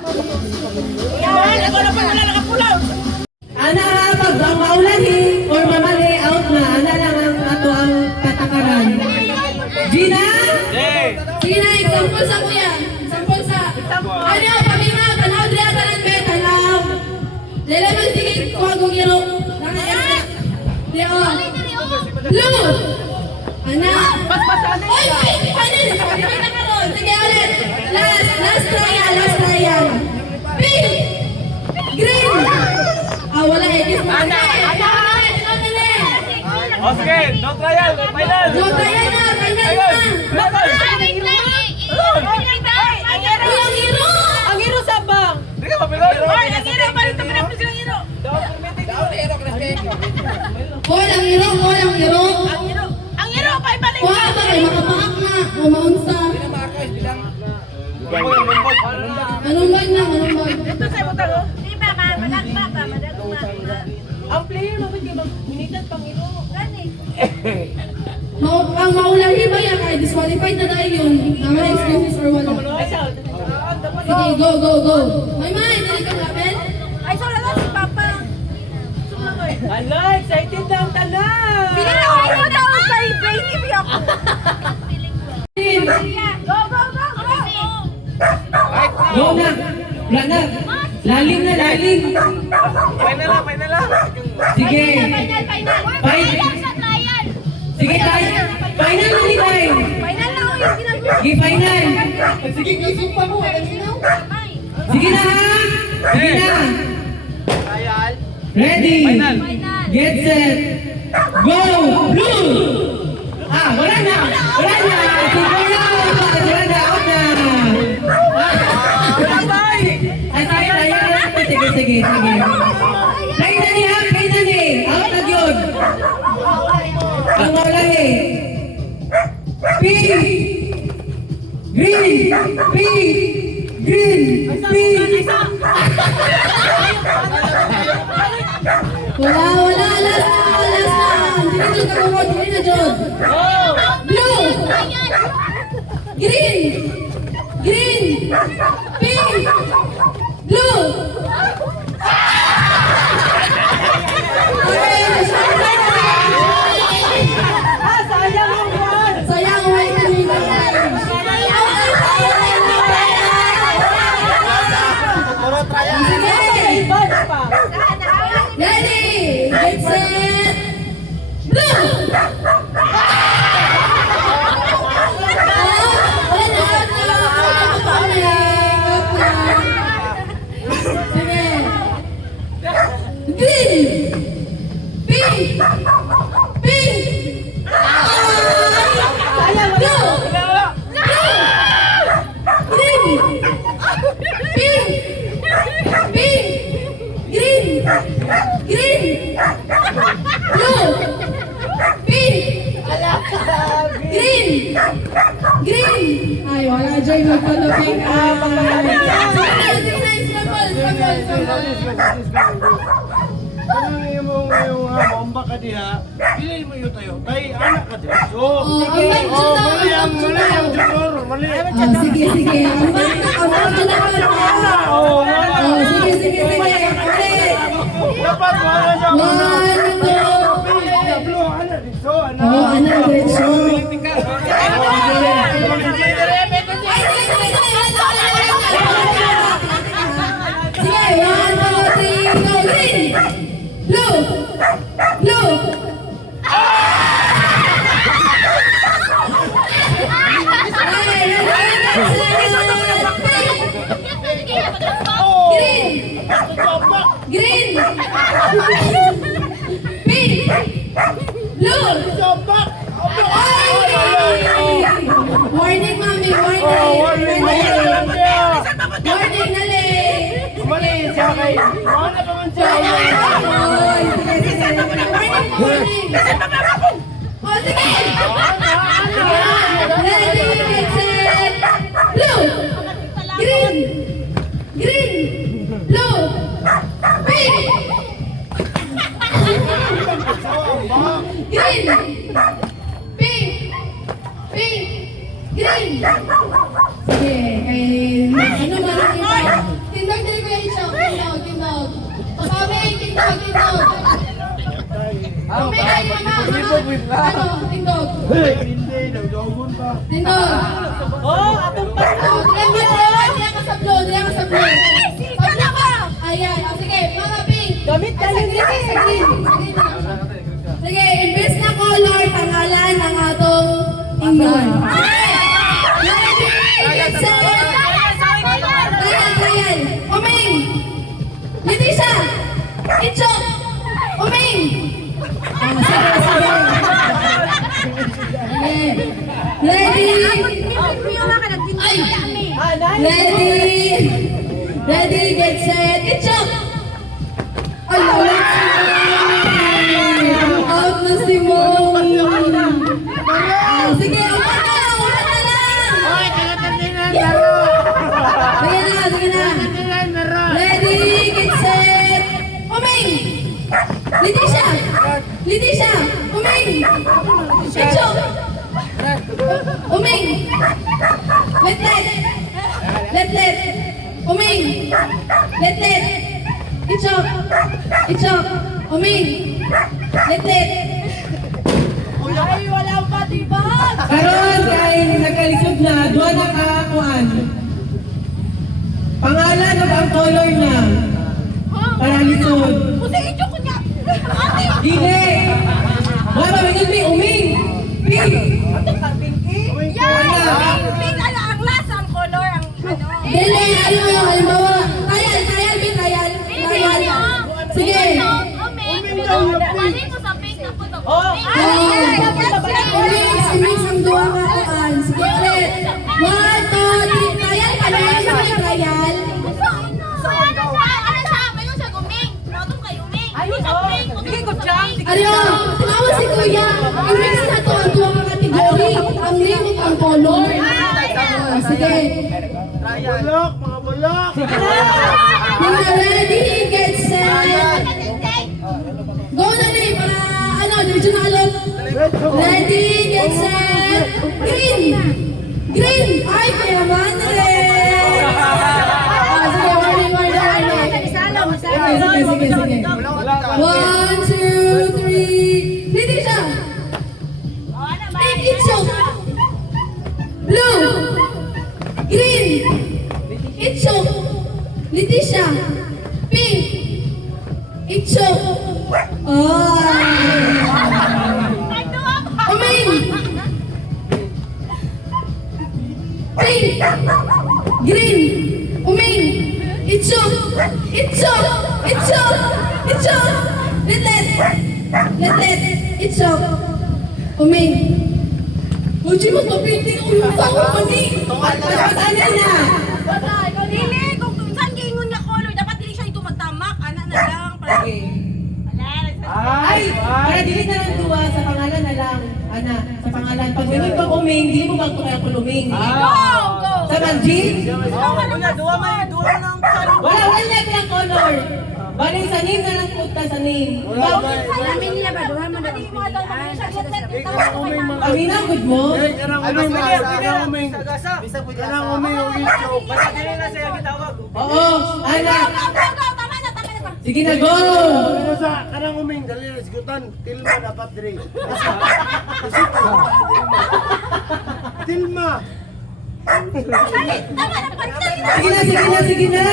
Yan, ako na pa wala nakapulaw. Ana pag ang maulahi or mamali out na, ana lang ang ato ang patakaran. Gina? Sige na, example sa kuya. Example sa... Ano, pamina, tanaw, dria, tanan, be, tanaw. Dila mo, sige, kuha kong iro. Naka-effect. Di, oh. Blue! Ana. Oy, wait, panin. Sabi na karon. Sige, ulit. Last trial. Pink! Green! Ah, wala, kiss mo. Ana. O sige, no trial, final! No trial na, final na. Ang hero sa bang. Hindi ka mapilot! Oy, ang hero pa rin ito pinapos yung hero. Hoy, ang iro. Ang hero pa ibalik. Kuha ba kayo, makapaak na. O maunsa. Anong bag na? Ito sa ibang tago. Di ba, madagpa ba? Ang player mabigay mag-minitan pang hero. Gani. Ang maulahi ba yan? Ay, disqualified na dahil yun. Naman excuses or wala. Sige, go. May, dali ka lapit. Ay, so lang si Papa. Ala, excited lang tala. Pili na ako daw kay Brady Biak. Go. Go na. Rana. Lalim na. Final lang! Sige. Sige, tayo. Final na ni tayo. Final na ako yung ginagawa. Sige, final. Sige, gising pa mo. Sige na ha. Sige na. Ready. Final. Get set. Go. Blue. Wala na. Out na. Ay, sige. Play na ni. Out na yun. Ang maulahi. Pink. Green. Wala. Last na. Hindi na dyan hindi na dyan. Blue. Green. Pink. Blue. Sayang, wait a minute. Sige. Ready. Get set. Blue. Green. Pink. Blue. Green. Blue. Green. Ay, wala dyan magpaluping. Bomba ka diha, pili mo yun tayo. Tay, anak ka diha. So, Mali ang junior, mali. Sige. Ang bata na. Sige. Dapat wala siya. Blue, anak dito. Anak dito. Sige, 1, 2, 3, go. Green. Blue. Green. Pink. Blue. Warning, mami. Warning, nali. Mali siya kay. Wala pa man siya. Warning. Oh, sige. Ready, get set. Blue. Green. Blue. Pink. Green. Pink. Green. Sige, kay ano ba lang ito? Uming ay ano, tindog. Hindi, nagdawgon pa. Tindog. Oh, atong pa. Oh, diyan ka sa blue, diyan ka sa blue. Pag na ba? Ayan, oh, sige, mga pink. Gamit Ay, sa green, sa green. Sige, imbes na color, pangalan ng atong ingnon. Ready, get set. Trial. Uming. Leticia. Ichok. Uming. Sige. Ready. Ay. Ready. Ready, get set. Ichok. Ay, wala. Out na si Mong. Sige, ulan na lang, ulan na lang. Sige na. Ready, get set. Uming. Leticia. Leticia. Uming. Ichok. Uming. Letlet. Letlet. Uming. Letlet. Ichok. Ichok. Uming. Letlet. Ay, walang patibag. Karon kay nagkalisod na, duha na kakuan. Pangalan o ang color na? Para lisod. Dili. Wala ba may gulpi? Uming. Pink. Dili, ano, halimbawa. Trial, bin, trial. Sige. Oh, Mix ang duwa nga kuan. Sige, ulit. 1, 2, 3. Trial pa na. Sige, trial. Ariyo, tinawa si Kuya. I-mix na to ang duwa nga kategory. Ang name at ang color. Sige. Bulok, mga bulok. Mga ready, get set. Go na ni para ano, diretso na alok. Ready, get set. Green. Green. Ay, kaya man rin. Sige, warning. Sige. 1, 2, 3. Ready siya. Pink, ichok. Blue. Green. Ichok. Leticia. Pink. Ichok. Uming. Pink. Green. Uming. Ichok. Letlet. Ichok. Uming. Uji mo papiting ulo sa ako ni. Pasanay na. Ay, para dili na lang duwa sa pangalan na lang. Ana, sa pangalan. Pag may pag uming, dili mo bang kaya kung uming. Sa manjin? Wala lang lang color. Bali sa name na lang punta sa name. Amina, good mo? Kanang uming yung intro. Oo, ana. Sige na, go! Pero sa kanang uming, dali na sigutan. Tilma dapat diri. Tilma. Sige na!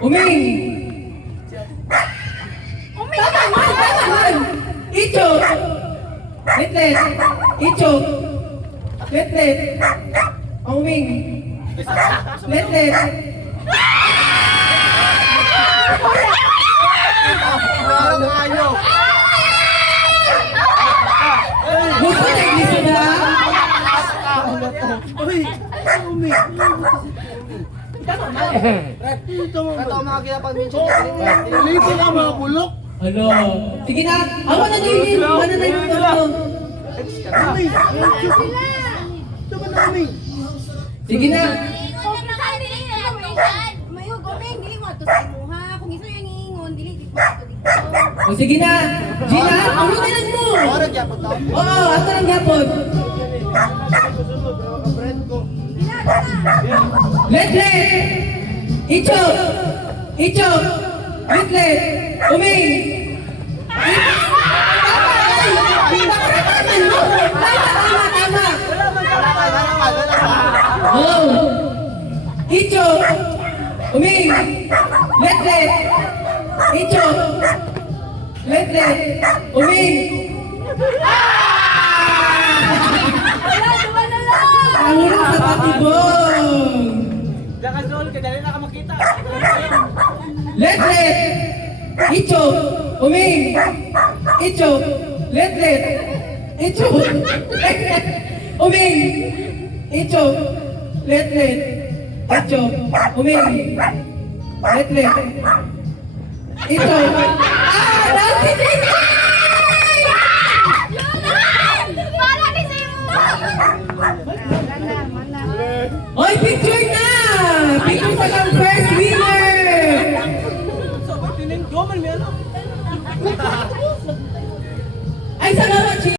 Uming! Tama! Ichok! Letlet! Ichok! Letlet! Uming! Letlet! Gusto na inisip na? Uy, uming. Ito ka mga bulok. Ano? Sige na! Ako na din! Ano na yung ito? Uming. Ito ba na uming? Sige na! O sige na! Gina, ang lang mo! Oo, ako lang yapon! Letlet! Ichok! Litlet, uming. Tama. Oh. Icho, uming. Litlet, Icho, Litlet, uming. Wala, duwa na lang! Pangulong sa patibong. Diyan ka, Sol, kadali na ka makita. Letlet, Icho, uming. Icho, Letlet, Icho, Letlet, uming. Icho, Letlet, Icho, uming. Letlet, Icho. Dati dito! Para ni Simo! Oy, picture na! Picture sa kang first winner! So, ba't tining? Doon man, may ano?